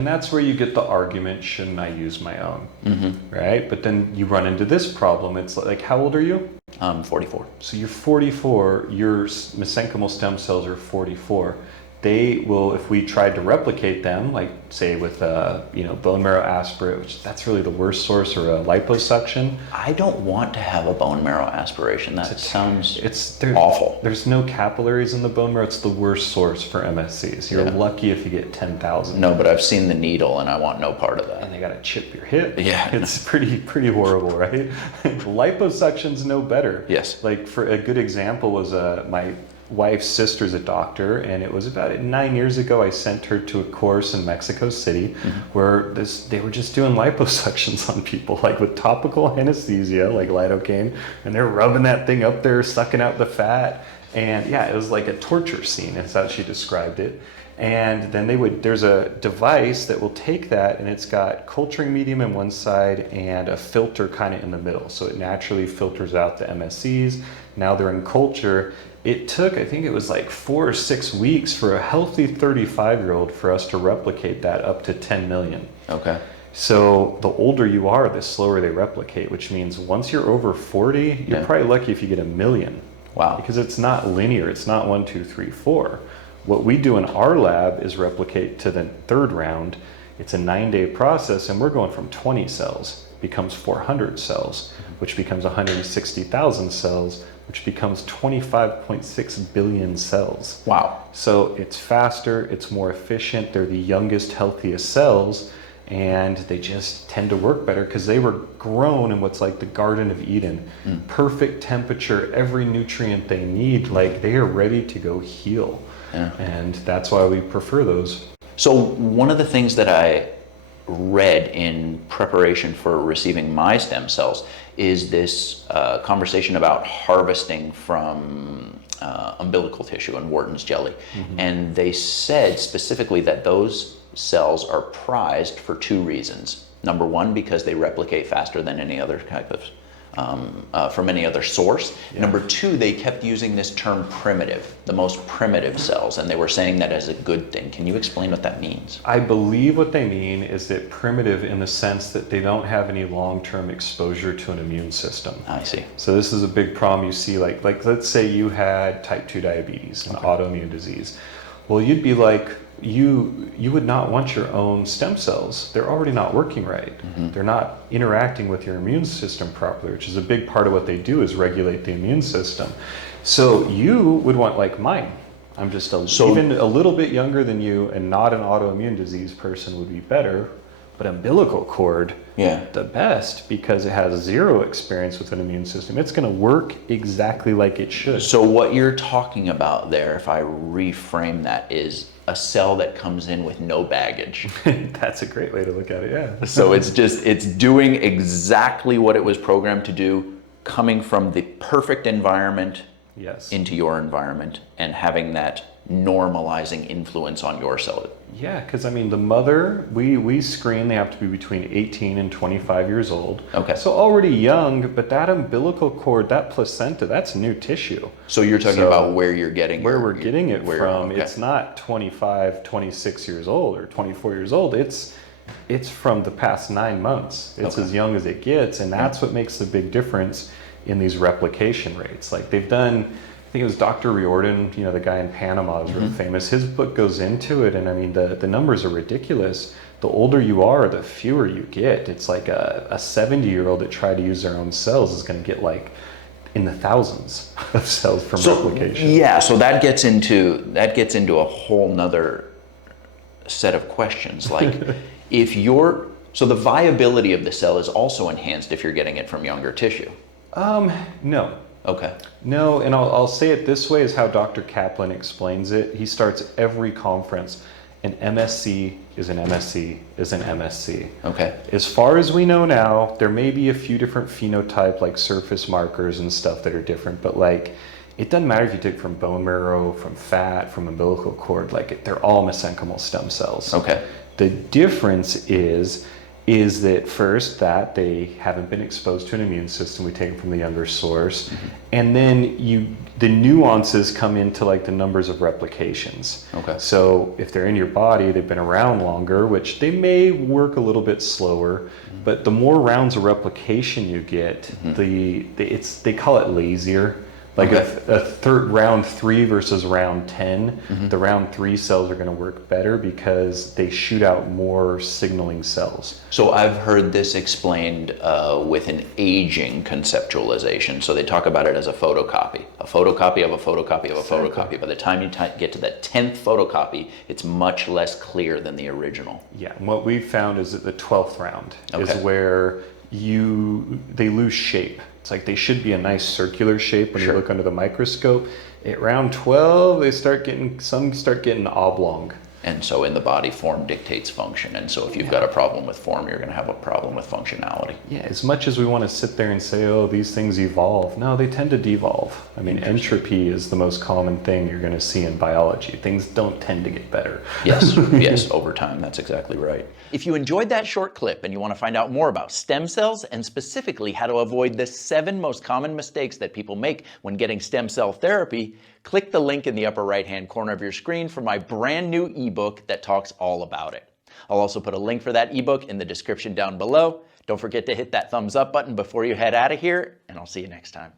And that's where you get the argument, shouldn't I use my own? Right? But then you run into this problem. It's like, how old are you? I'm 44. So you're 44, your mesenchymal stem cells are 44. They will, if we tried to replicate them, like say with bone marrow aspirate, which that's really the worst source, or a liposuction. I don't want to have a bone marrow aspiration. That sounds awful. There's no capillaries in the bone marrow. It's the worst source for MSCs. You're lucky if you get 10,000. No, but I've seen the needle and I want no part of that. And they gotta chip your hip. Yeah. It's pretty horrible, right? Liposuction's no better. Yes. Like, for a good example was my wife's sister's a doctor, and it was about 9 years ago I sent her to a course in Mexico City where they were just doing liposuctions on people, like with topical anesthesia, like lidocaine, and they're rubbing that thing up there, sucking out the fat. And yeah, it was like a torture scene, is how she described it. And then there's a device that will take that, and it's got culturing medium in one side and a filter kind of in the middle. So it naturally filters out the MSCs. Now they're in culture. It took, I think it was like 4 or 6 weeks for a healthy 35-year-old for us to replicate that up to 10 million. Okay. So the older you are, the slower they replicate, which means once you're over 40, you're probably lucky if you get 1 million. Wow. Because it's not linear. It's not 1, 2, 3, 4. What we do in our lab is replicate to the third round. It's a 9-day process, and we're going from 20 cells, becomes 400 cells, which becomes 160,000 cells, which becomes 25.6 billion cells. Wow. So it's faster, it's more efficient, they're the youngest, healthiest cells, and they just tend to work better because they were grown in what's like the Garden of Eden. Perfect temperature, every nutrient they need, like they are ready to go heal. Yeah. And that's why we prefer those. So one of the things that I read in preparation for receiving my stem cells is this conversation about harvesting from umbilical tissue and Wharton's jelly. And they said specifically that those cells are prized for 2 reasons. Number one, because they replicate faster than any other type of from any other source. Yeah. Number 2, they kept using this term primitive, the most primitive cells, and they were saying that as a good thing. Can you explain what that means? I believe what they mean is that primitive in the sense that they don't have any long-term exposure to an immune system. I see. So this is a big problem you see, like let's say you had type 2 diabetes, an autoimmune disease. Well, you'd be like, you would not want your own stem cells. They're already not working right. They're not interacting with your immune system properly, which is a big part of what they do, is regulate the immune system. So you would want, like mine. I'm just even a little bit younger than you, and not an autoimmune disease person would be better. But umbilical cord, the best, because it has 0 experience with an immune system. It's going to work exactly like it should. So what you're talking about there, if I reframe that, is a cell that comes in with no baggage. That's a great way to look at it, yeah. So it's doing exactly what it was programmed to do, coming from the perfect environment into your environment, and having that normalizing influence on your cell. Yeah, because I mean, the mother, we screen, they have to be between 18 and 25 years old. Okay. So already young, but that umbilical cord, that placenta, that's new tissue. So you're talking about where you're getting where we're getting it from. Okay. It's not 25, 26 years old or 24 years old. It's from the past 9 months. It's as young as it gets, and that's what makes the big difference in these replication rates. Like they've done, I think it was Dr. Riordan, the guy in Panama is really famous. His book goes into it, and I mean, the numbers are ridiculous. The older you are, the fewer you get. It's like a 70-year-old that tried to use their own cells is going to get like in the thousands of cells from replication. Yeah, so that gets into a whole nother set of questions. Like so the viability of the cell is also enhanced if you're getting it from younger tissue. No. Okay. No, and I'll say it this way is how Dr. Kaplan explains it. He starts every conference, an MSC is an MSC is an MSC. Okay. As far as we know now, there may be a few different phenotype, like surface markers and stuff that are different, but like, it doesn't matter if you take from bone marrow, from fat, from umbilical cord, like they're all mesenchymal stem cells. Okay. The difference is is that first that they haven't been exposed to an immune system. We take them from the younger source, and then the nuances come into like the numbers of replications. Okay. So if they're in your body, they've been around longer, which they may work a little bit slower, but the more rounds of replication you get, they call it lazier. Like if a third round 3 versus round 10, the round 3 cells are going to work better because they shoot out more signaling cells. So I've heard this explained with an aging conceptualization. So they talk about it as a photocopy of a photocopy of a photocopy. By the time you get to that 10th photocopy, it's much less clear than the original. Yeah, and what we've found is that the 12th round is Okay. where they lose shape. It's like they should be a nice circular shape when you look under the microscope. At round 12, some start getting oblong. And so in the body, form dictates function. And so if you've got a problem with form, you're going to have a problem with functionality. Yeah, as much as we want to sit there and say, oh, these things evolve, no, they tend to devolve. I mean, entropy is the most common thing you're going to see in biology. Things don't tend to get better. Yes, yes, over time, that's exactly right. If you enjoyed that short clip and you want to find out more about stem cells and specifically how to avoid the 7 most common mistakes that people make when getting stem cell therapy, click the link in the upper right-hand corner of your screen for my brand new ebook that talks all about it. I'll also put a link for that ebook in the description down below. Don't forget to hit that thumbs up button before you head out of here, and I'll see you next time.